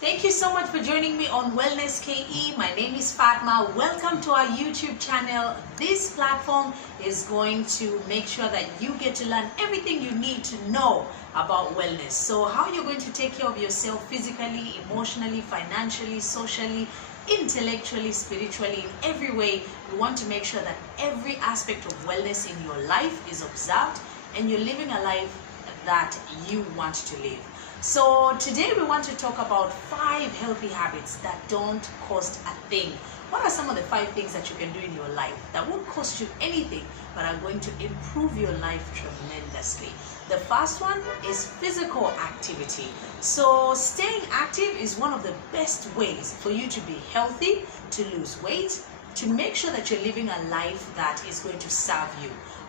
Thank you so much for joining me on WellnessKE. My name is Fatma. Welcome to our YouTube channel. This platform is going to make sure that you get to learn everything you need to know about wellness. So how you're going to take care of yourself physically, emotionally, financially, socially, intellectually, spiritually, in every way. We want to make sure that every aspect of wellness in your life is observed and you're living a life that you want to live. So today we want to talk about 5 healthy habits that don't cost a thing. What are some of the 5 things that you can do in your life that won't cost you anything but are going to improve your life tremendously? The first one is physical activity. So staying active is one of the best ways for you to be healthy, to lose weight, to make sure that you're living a life that is going to serve you.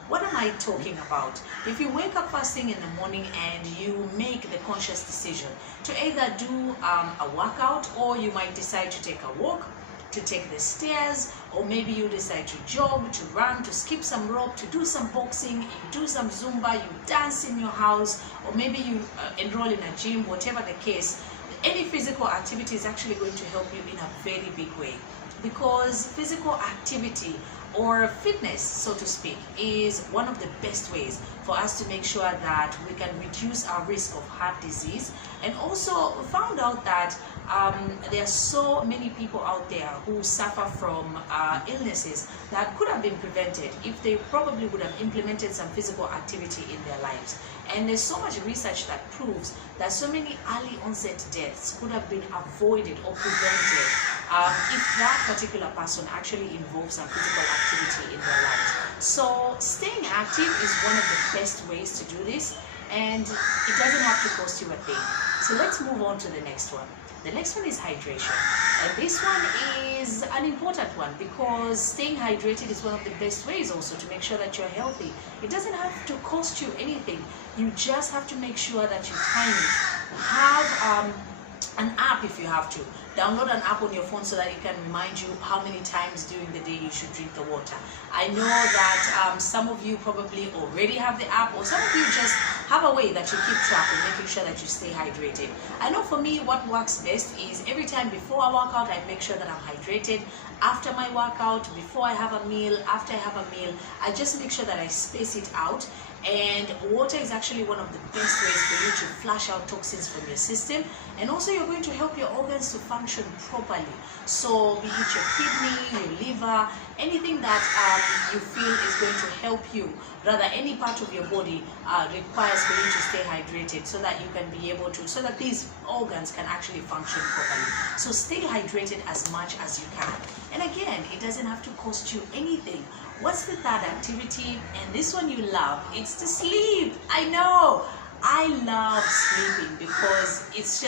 What am I talking about? If you wake up first thing in the morning and you make the conscious decision to either do a workout, or you might decide to take a walk, to take the stairs, or maybe you decide to jog, to run, to skip some rope, to do some boxing, you do some Zumba, you dance in your house, or maybe you enroll in a gym, whatever the case, any physical activity is actually going to help you in a very big way. Because physical activity, or fitness, so to speak, is one of the best ways for us to make sure that we can reduce our risk of heart disease. And also found out that there are so many people out there who suffer from illnesses that could have been prevented if they probably would have implemented some physical activity in their lives. And there's so much research that proves that so many early onset deaths could have been avoided or prevented if that particular person actually involves some physical activity in their lives. So staying active is one of the best ways to do this, and it doesn't have to cost you a thing. So let's move on to the next one. The next one is hydration. And this one is an important one because staying hydrated is one of the best ways also to make sure that you're healthy. It doesn't have to cost you anything. You just have to make sure that you time it. Have an app if you have to. Download an app on your phone so that it can remind you how many times during the day you should drink the water. I know that some of you probably already have the app, or some of you just have a way that you keep track of making sure that you stay hydrated. I know for me what works best is every time before I work out, I make sure that I'm hydrated. After my workout, before I have a meal, after I have a meal, I just make sure that I space it out. And water is actually one of the best ways for you to flush out toxins from your system, and also you're going to help your organs to function properly. So be it your kidney, your liver, anything that you feel is going to help you, rather any part of your body requires for you to stay hydrated so that you can be able to, so that these organs can actually function properly. So stay hydrated as much as you can. And again, it doesn't have to cost you anything. What's the third activity? And this one you love, it's to sleep. I know, I love sleeping because it's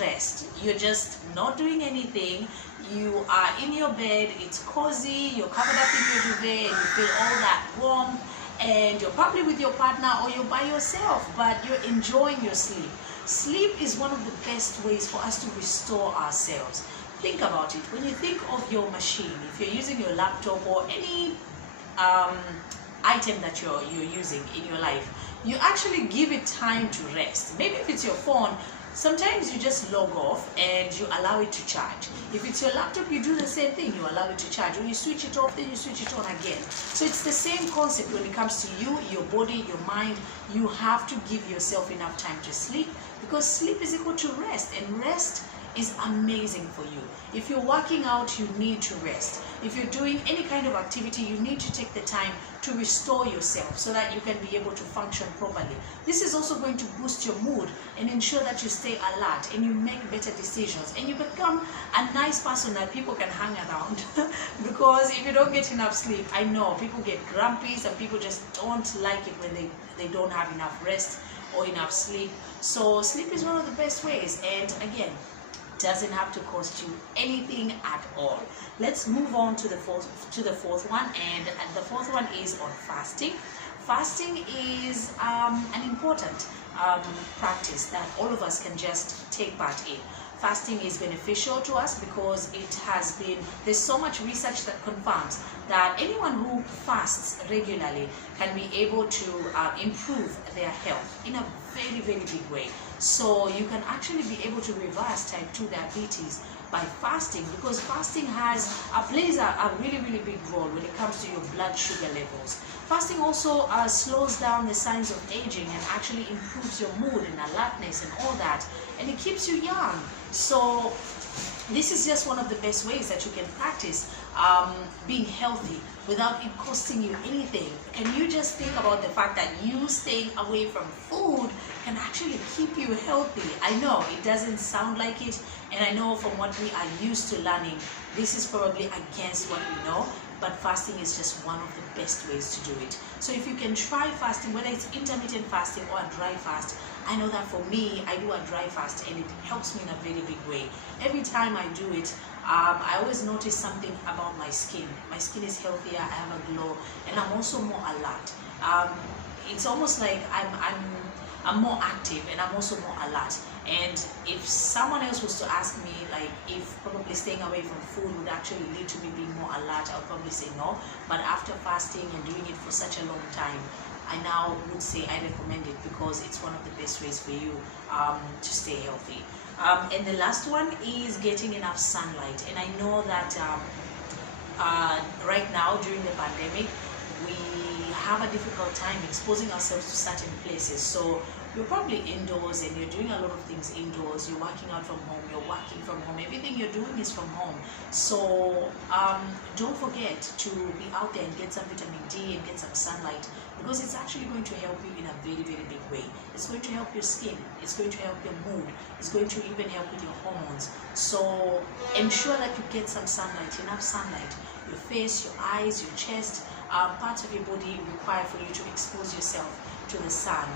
rest. You're just not doing anything. You are in your bed, it's cozy, you're covered up in your duvet, and you feel all that warmth, and you're probably with your partner or you're by yourself, but you're enjoying your sleep. Sleep is one of the best ways for us to restore ourselves. Think about it. When you think of your machine, if you're using your laptop or any item that you're using in your life, you actually give it time to rest. Maybe if it's your phone, sometimes you just log off and you allow it to charge. If it's your laptop, you do the same thing. You allow it to charge. When you switch it off, then you switch it on again. So it's the same concept when it comes to you, your body, your mind. You have to give yourself enough time to sleep, because sleep is equal to rest, and rest is amazing for you. If you're working out, you need to rest. If you're doing any kind of activity, you need to take the time to restore yourself so that you can be able to function properly. This is also going to boost your mood and ensure that you stay alert and you make better decisions and you become a nice person that people can hang around. Because if you don't get enough sleep, I know people get grumpy, some people just don't like it when they don't have enough rest or enough sleep. So sleep is one of the best ways, and again, doesn't have to cost you anything at all. Let's move on to the fourth one, and the fourth one is on fasting. Fasting is an important practice that all of us can just take part in. Fasting is beneficial to us because there's so much research that confirms that anyone who fasts regularly can be able to improve their health in a very, very big way. So you can actually be able to reverse type 2 diabetes by fasting, because fasting plays a really big role when it comes to your blood sugar levels. Fasting also slows down the signs of aging and actually improves your mood and alertness and all that, and it keeps you young. So this is just one of the best ways that you can practice being healthy without it costing you anything. Can you just think about the fact that you staying away from food can actually keep you healthy? I know it doesn't sound like it, and I know from what we are used to learning, this is probably against what we know, but fasting is just one of the best ways to do it. So if you can try fasting, whether it's intermittent fasting or a dry fast, I know that for me, I do a dry fast and it helps me in a very big way. Every time I do it, I always notice something about my skin. My skin is healthier, I have a glow, and I'm also more alert. It's almost like I'm more active and I'm also more alert. And if someone else was to ask me, like, if probably staying away from food would actually lead to me being more alert, I'll probably say no. But after fasting and doing it for such a long time, I now would say I recommend it, because it's one of the best ways for you to stay healthy. And the last one is getting enough sunlight. And I know that right now during the pandemic, we have a difficult time exposing ourselves to certain places. So you're probably indoors and you're doing a lot of things indoors. You're working out from home, you're working from home, everything you're doing is from home. So don't forget to be out there and get some vitamin D and get some sunlight, because it's actually going to help you in a very big way. It's going to help your skin, it's going to help your mood, it's going to even help with your hormones. So ensure that you get some sunlight, enough sunlight. Your face, your eyes, your chest, parts of your body require for you to expose yourself to the sun,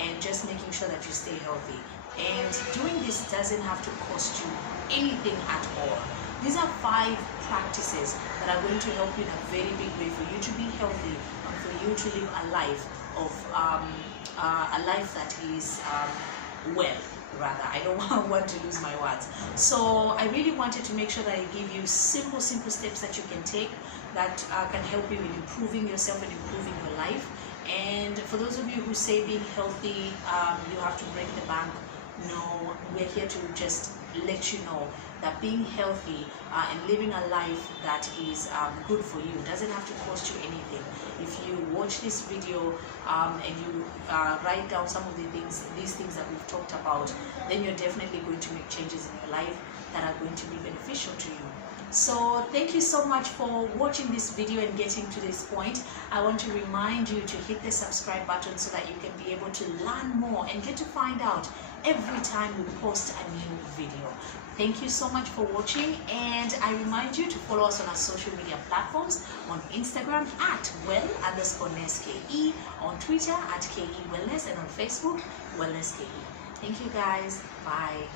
and just making sure that you stay healthy. And doing this doesn't have to cost you anything at all. These are 5 practices that are going to help you in a very big way for you to be healthy and for you to live a life of a life that is well. Rather, I don't want to lose my words. So I really wanted to make sure that I give you simple steps that you can take that can help you in improving yourself and improving your life. And for those of you who say being healthy, you have to break the bank, no, we're here to just let you know that being healthy and living a life that is good for you doesn't have to cost you anything. If you watch this video and you write down some of these things that we've talked about, then you're definitely going to make changes in your life that are going to be beneficial to you. So thank you so much for watching this video and getting to this point. I want to remind you to hit the subscribe button so that you can be able to learn more and get to find out every time we post a new video. Thank you so much for watching, and I remind you to follow us on our social media platforms, on Instagram at well_nessKE, on Twitter at KE Wellness, and on Facebook WellnessKE. Thank you guys. Bye.